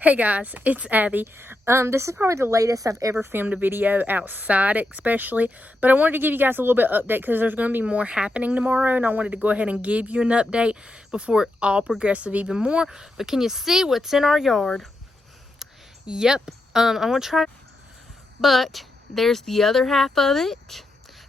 Hey guys, it's Abby. This is probably the latest I've ever filmed a video outside, especially, but I wanted to give you guys a little bit of update because there's going to be more happening tomorrow, and I wanted to go ahead and give you an update before it all progresses even more. But can you see what's in our yard? Yep. I want to try, but there's the other half of it.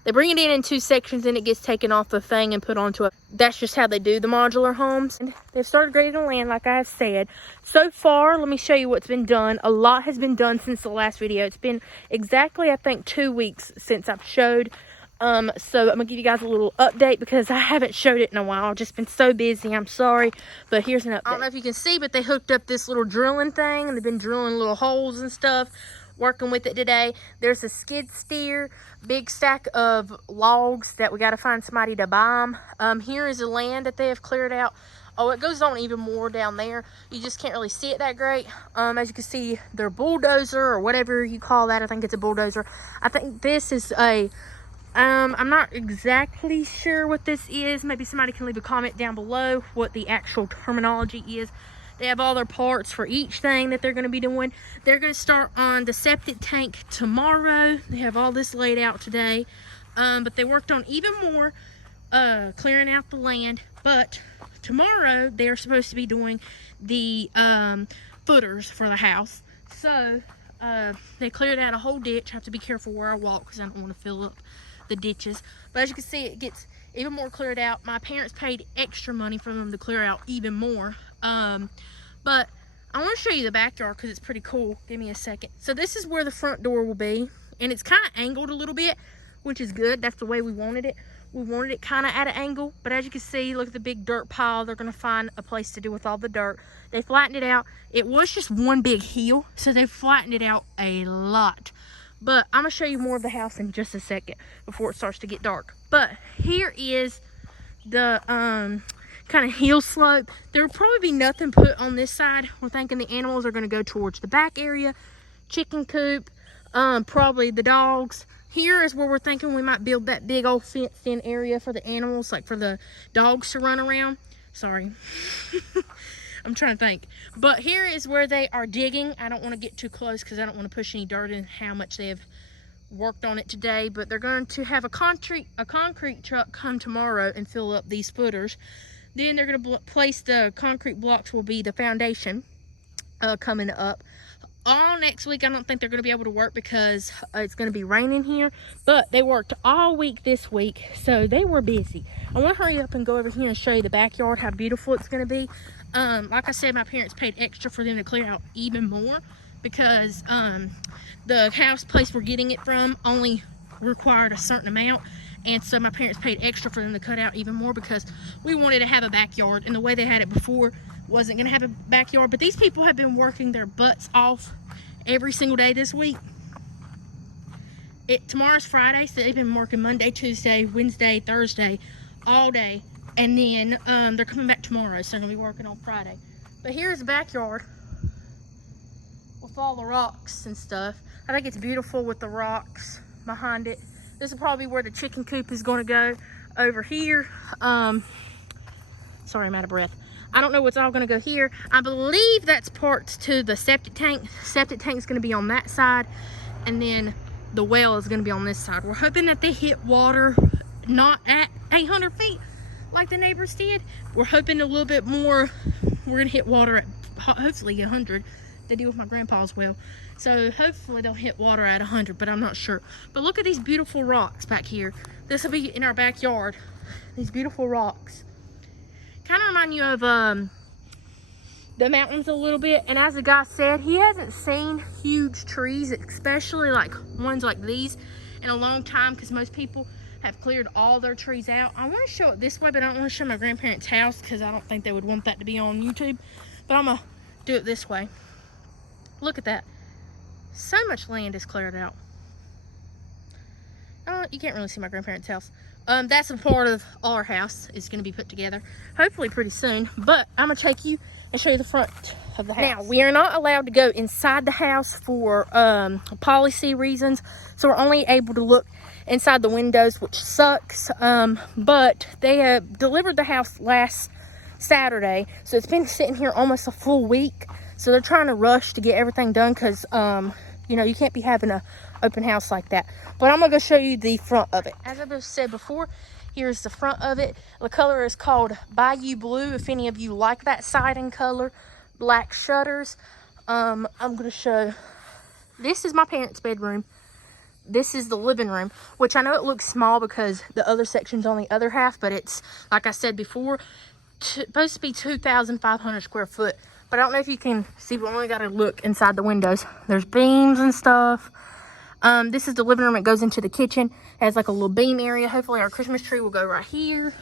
They bring it in two sections and it gets taken off the thing and put onto a... That's just how they do the modular homes. And they've started grading the land, like I have said. So far, let me show you what's been done. A lot has been done since the last video. It's been exactly, I think, 2 weeks since I've showed. So I'm going to give you guys a little update because I haven't showed it in a while. I've just been so busy. I'm sorry. But here's an update. I don't know if you can see, but they hooked up this little drilling thing. And they've been drilling little holes and stuff. Working with it today. There's a skid steer, big stack of logs that we got to find somebody to buy them. Here is the land that they have cleared out. Oh, it goes on even more down there. You just can't really see it that great. As you can see, their bulldozer or whatever you call that. I think it's a bulldozer. I think this is a, I'm not exactly sure what this is. Maybe somebody can leave a comment down below what the actual terminology is. They have all their parts for each thing that they're going to be doing. They're going to start on the septic tank tomorrow. They have all this laid out today. But they worked on even more clearing out the land. But tomorrow, they're supposed to be doing the footers for the house. So, they cleared out a whole ditch. I have to be careful where I walk because I don't want to fill up the ditches. But as you can see, it gets even more cleared out. My parents paid extra money for them to clear out even more. But I want to show you the backyard because it's pretty cool. Give me a second. So this is where the front door will be, and it's kind of angled a little bit, which is good. That's the way we wanted it. We wanted it kind of at an angle, but as you can see, look at the big dirt pile. They're going to find a place to do with all the dirt. They flattened it out. It was just one big hill, so they flattened it out a lot. But I'm going to show you more of the house in just a second before it starts to get dark. But here is the kind of hill slope. There will probably be nothing put on this side. We're thinking the animals are going to go towards the back area, chicken coop, probably the dogs. Here is where we're thinking we might build that big old fenced in area for the animals, like for the dogs to run around. Sorry. I'm trying to think. But here is where they are digging. I don't want to get too close because I don't want to push any dirt in how much they have worked on it today. But they're going to have a concrete truck come tomorrow and fill up these footers. Then they're going to place the concrete blocks will be the foundation coming up. All next week, I don't think they're going to be able to work because it's going to be raining here. But they worked all week this week, so they were busy. I want to hurry up and go over here and show you the backyard, how beautiful it's going to be. Like I said, my parents paid extra for them to clear out even more because the house place we're getting it from only required a certain amount. And so my parents paid extra for them to cut out even more because we wanted to have a backyard. And the way they had it before wasn't going to have a backyard. But these people have been working their butts off every single day this week. Tomorrow's Friday, so they've been working Monday, Tuesday, Wednesday, Thursday, all day. And then they're coming back tomorrow, so they're going to be working on Friday. But here's the backyard with all the rocks and stuff. I think it's beautiful with the rocks behind it. This is probably where the chicken coop is going to go over here. Sorry, I'm out of breath. I don't know what's all going to go here. I believe that's parts to the septic tank. Septic tank is going to be on that side, and then the well is going to be on this side. We're hoping that they hit water not at 800 feet like the neighbors did. We're hoping a little bit more. We're going to hit water at hopefully 100. They do with my grandpa's well. So hopefully they'll hit water at 100, but I'm not sure. But look at these beautiful rocks back here. This will be in our backyard. These beautiful rocks. Kind of remind you of the mountains a little bit. And as the guy said, he hasn't seen huge trees, especially like ones like these, in a long time because most people have cleared all their trees out. I want to show it this way, but I don't want to show my grandparents' house because I don't think they would want that to be on YouTube. But I'm going to do it this way. Look at that. So much land is cleared out. You can't really see my grandparents' house. That's a part of our house. It's going to be put together hopefully pretty soon. But I'm going to take you and show you the front of the house. Now, we are not allowed to go inside the house for policy reasons. So we're only able to look inside the windows, which sucks. But they have delivered the house last Saturday. So it's been sitting here almost a full week. So they're trying to rush to get everything done because, you know, you can't be having a open house like that. But I'm going to go show you the front of it. As I said before, here's the front of it. The color is called Bayou Blue. If any of you like that siding color, black shutters. I'm going to show, this is my parents' bedroom. This is the living room, which I know it looks small because the other section's on the other half, but it's, like I said before, supposed to be 2,500 square foot. But I don't know if you can see, but we only got to look inside the windows. There's beams and stuff. This is the living room. It goes into the kitchen. It has like a little beam area. Hopefully our Christmas tree will go right here.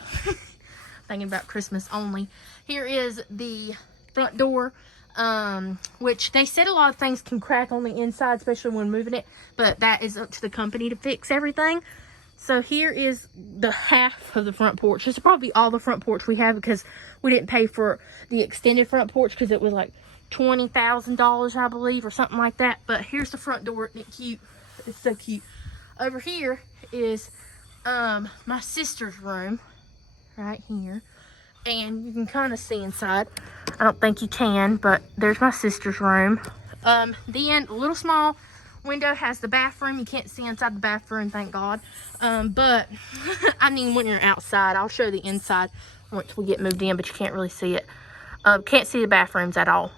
Thinking about Christmas only. Here is the front door, which they said a lot of things can crack on the inside, especially when moving it, but that is up to the company to fix everything. So here is the half of the front porch. This will probably be all the front porch we have because we didn't pay for the extended front porch because it was like $20,000, I believe, or something like that. But here's the front door. Isn't it cute? It's so cute. Over here is my sister's room right here. And you can kind of see inside. I don't think you can, but there's my sister's room. Then a little small window has the bathroom. You can't see inside the bathroom, thank God. But I mean, when you're outside, I'll show the inside once we get moved in, but you can't really see it. Can't see the bathrooms at all.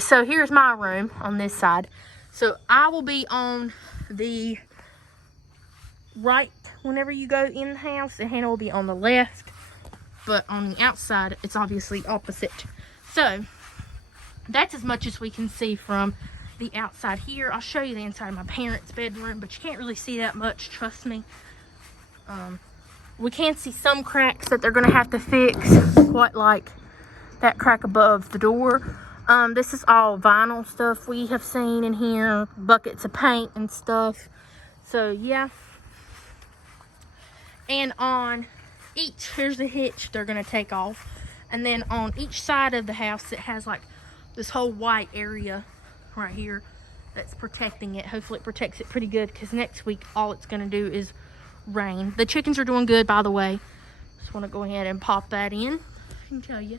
So here's my room on this side. So I will be on the right whenever you go in the house, and Hannah will be on the left. But on the outside, it's obviously opposite. So that's as much as we can see from the outside here. I'll show you the inside of my parents' bedroom, but you can't really see that much, trust me. We can see some cracks that they're going to have to fix, quite like that crack above the door. This is all vinyl stuff we have seen in here, buckets of paint and stuff. So yeah. And on each, here's the hitch they're going to take off. And then on each side of the house, it has like this whole white area right here that's protecting it. Hopefully it protects it pretty good because next week all it's going to do is rain. The chickens are doing good, by the way. Just want to go ahead and pop that in. I can tell you.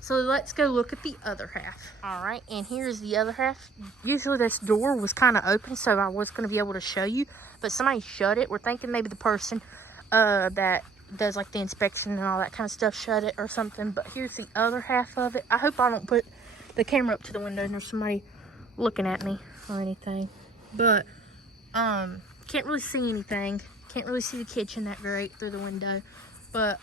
So let's go look at the other half. All right, and here's the other half. Usually this door was kind of open, so I was going to be able to show you, but somebody shut it. We're thinking maybe the person that does like the inspection and all that kind of stuff shut it or something. But here's the other half of it. I hope I don't put the camera up to the window and there's somebody looking at me or anything. But can't really see anything. Can't really see the kitchen that great through the window. But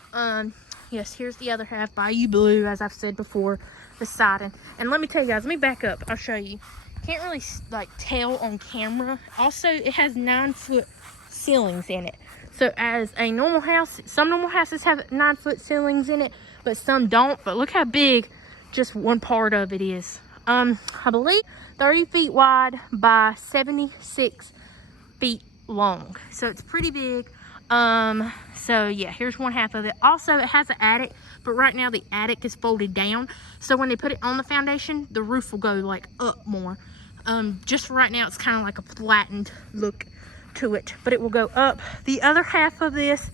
yes, here's the other half, Bayou Blue, as I've said before, the siding. And let me tell you guys, let me back up. I'll show you. Can't really like tell on camera. Also, it has 9-foot ceilings in it. So as a normal house, some normal houses have 9-foot ceilings in it, but some don't. But look how big just one part of it is. I believe 30 feet wide by 76 feet long. So it's pretty big. So yeah, here's one half of it. Also, it has an attic, but right now the attic is folded down. So when they put it on the foundation, the roof will go like up more. Just for right now, it's kind of like a flattened look to it, but it will go up. The other half of this,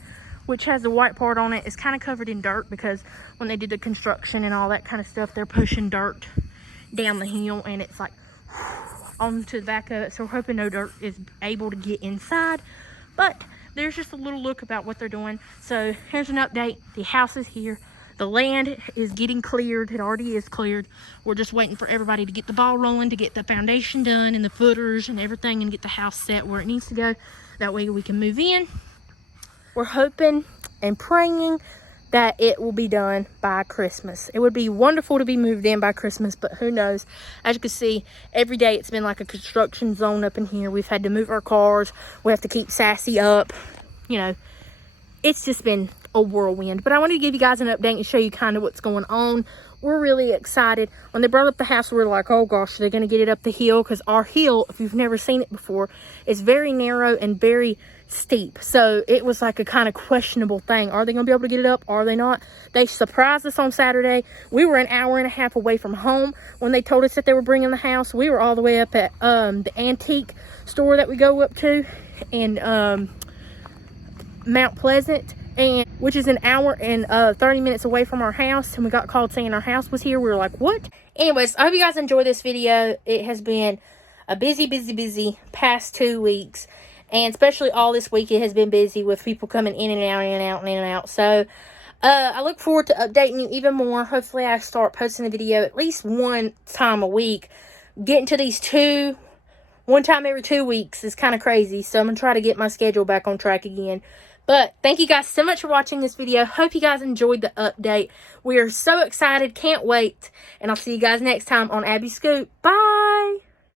which has the white part on it, is kind of covered in dirt because when they did the construction and all that kind of stuff, they're pushing dirt down the hill and it's like onto the back of it. So we're hoping no dirt is able to get inside, but there's just a little look about what they're doing. So here's an update. The house is here. The land is getting cleared. It already is cleared. We're just waiting for everybody to get the ball rolling, to get the foundation done and the footers and everything, and get the house set where it needs to go. That way we can move in. We're hoping and praying that it will be done by Christmas. It would be wonderful to be moved in by Christmas, but who knows? As you can see, every day it's been like a construction zone up in here. We've had to move our cars. We have to keep Sassy up. You know, it's just been a whirlwind. But I wanted to give you guys an update and show you kind of what's going on. We're really excited. When they brought up the house, we were like, oh gosh, they're going to get it up the hill, because our hill, if you've never seen it before, is very narrow and very steep. So it was like a kind of questionable thing. Are they going to be able to get it up? Are they not? They surprised us on Saturday. We were an hour and a half away from home when they told us that they were bringing the house. We were all the way up at the antique store that we go up to in Mount Pleasant. and which is an hour and 30 minutes away from our house. And we got called saying our house was here. We were like, what? Anyways, I hope you guys enjoy this video. It has been a busy past 2 weeks, and especially all this week it has been busy with people coming in and out, in and out, and in and out. So I look forward to updating you even more. Hopefully I start posting a video at least one time a week. Getting to these one time every 2 weeks is kind of crazy. So I'm going to try to get my schedule back on track again. But thank you guys so much for watching this video. Hope you guys enjoyed the update. We are so excited. Can't wait. And I'll see you guys next time on Abby Scoop. Bye.